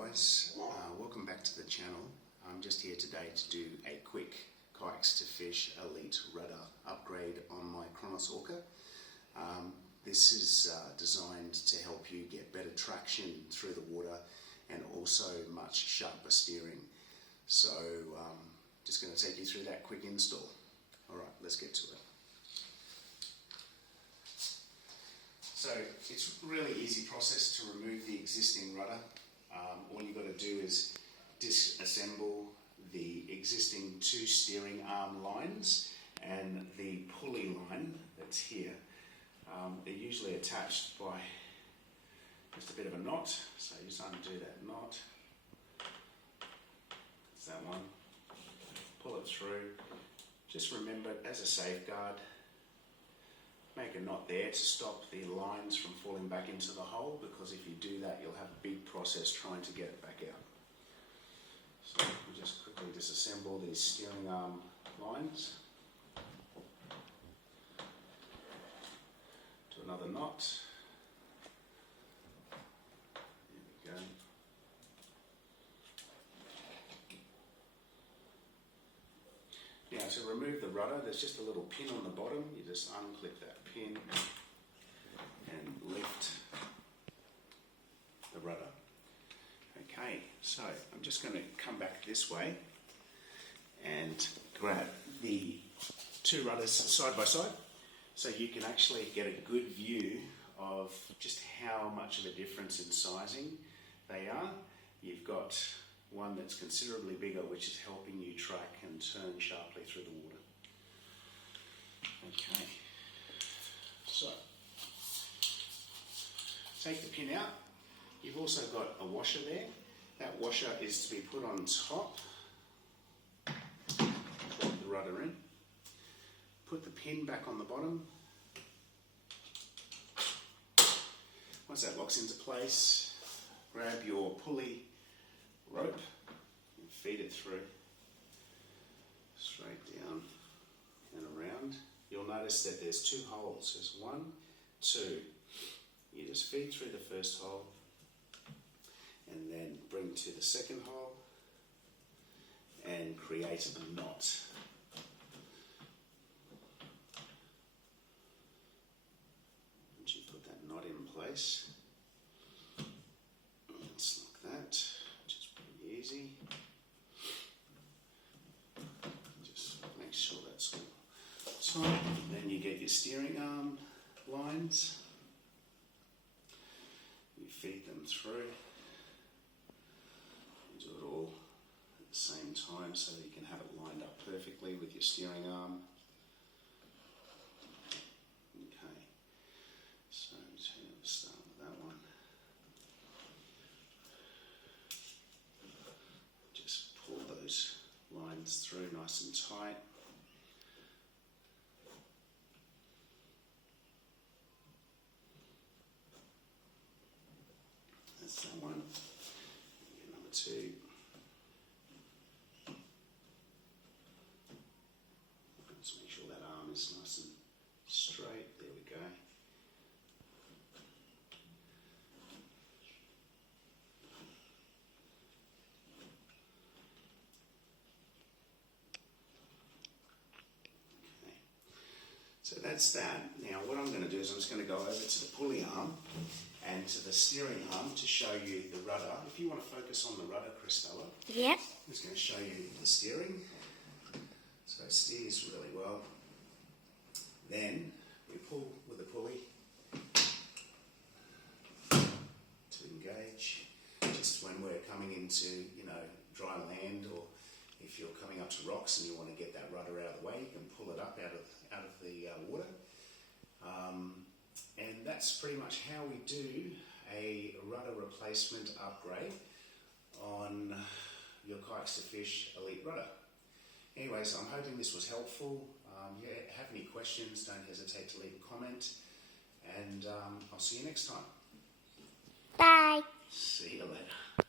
guys, welcome back to the channel. I'm just here today to do a quick Kayaks2fish Elite Rudder upgrade on my Kronos Orca. This is designed to help you get better traction through the water and also much sharper steering. So just going to take you through that quick install. Alright, let's get to it. So it's a really easy process to remove the existing rudder. All you've got to do is disassemble the existing two steering arm lines and the pulley line that's here. They're usually attached by just a bit of a knot, so you just undo that knot. That's that one. Pull it through. Just remember, as a safeguard, make a knot there to stop the lines from falling back into the hole, because if you do that you'll have a big process trying to get it back out. So we'll just quickly disassemble these steering arm lines. Do another knot. There we go. Now to remove the rudder, there's just a little pin on the bottom. You just unclip that pin and lift the rudder. Okay, so I'm just going to come back this way and grab the two rudders side by side so you can actually get a good view of just how much of a difference in sizing they are. You've got one that's considerably bigger, which is helping you track and turn sharply through the water. Okay, so take the pin out. You've also got a washer there. That washer is to be put on top. Plug the rudder in. Put the pin back on the bottom. Once that locks into place, grab your pulley rope and feed it through, straight down and around. You'll notice that there's two holes. There's one, two. You just feed through the first hole and then bring to the second hole and create a knot. Once you put that knot in place, it's like that. Easy. Just make sure that's all tight. Then you get your steering arm lines. You feed them through. You do it all at the same time so that you can have it lined up perfectly with your steering arm. Okay. So we'll start with that one. Lines through nice and tight. That's that one. Get number two. Let's make sure that arm is nice and straight. There we go. So that's that. Now what I'm going to do is I'm just going to go over to the pulley arm and to the steering arm to show you the rudder. If you want to focus on the rudder, Christella, yep. I'm just going to show you the steering. So it steers really well. Then we pull with the pulley to engage. Just when we're coming into, dry land, or if you're coming up to rocks and you want to get that rudder out of the way, you can pull it up out of the water. And that's pretty much how we do a rudder replacement upgrade on your Kayaks2fish Elite Rudder. Anyways, I'm hoping this was helpful. If you have any questions, don't hesitate to leave a comment, and I'll see you next time. Bye. See you later.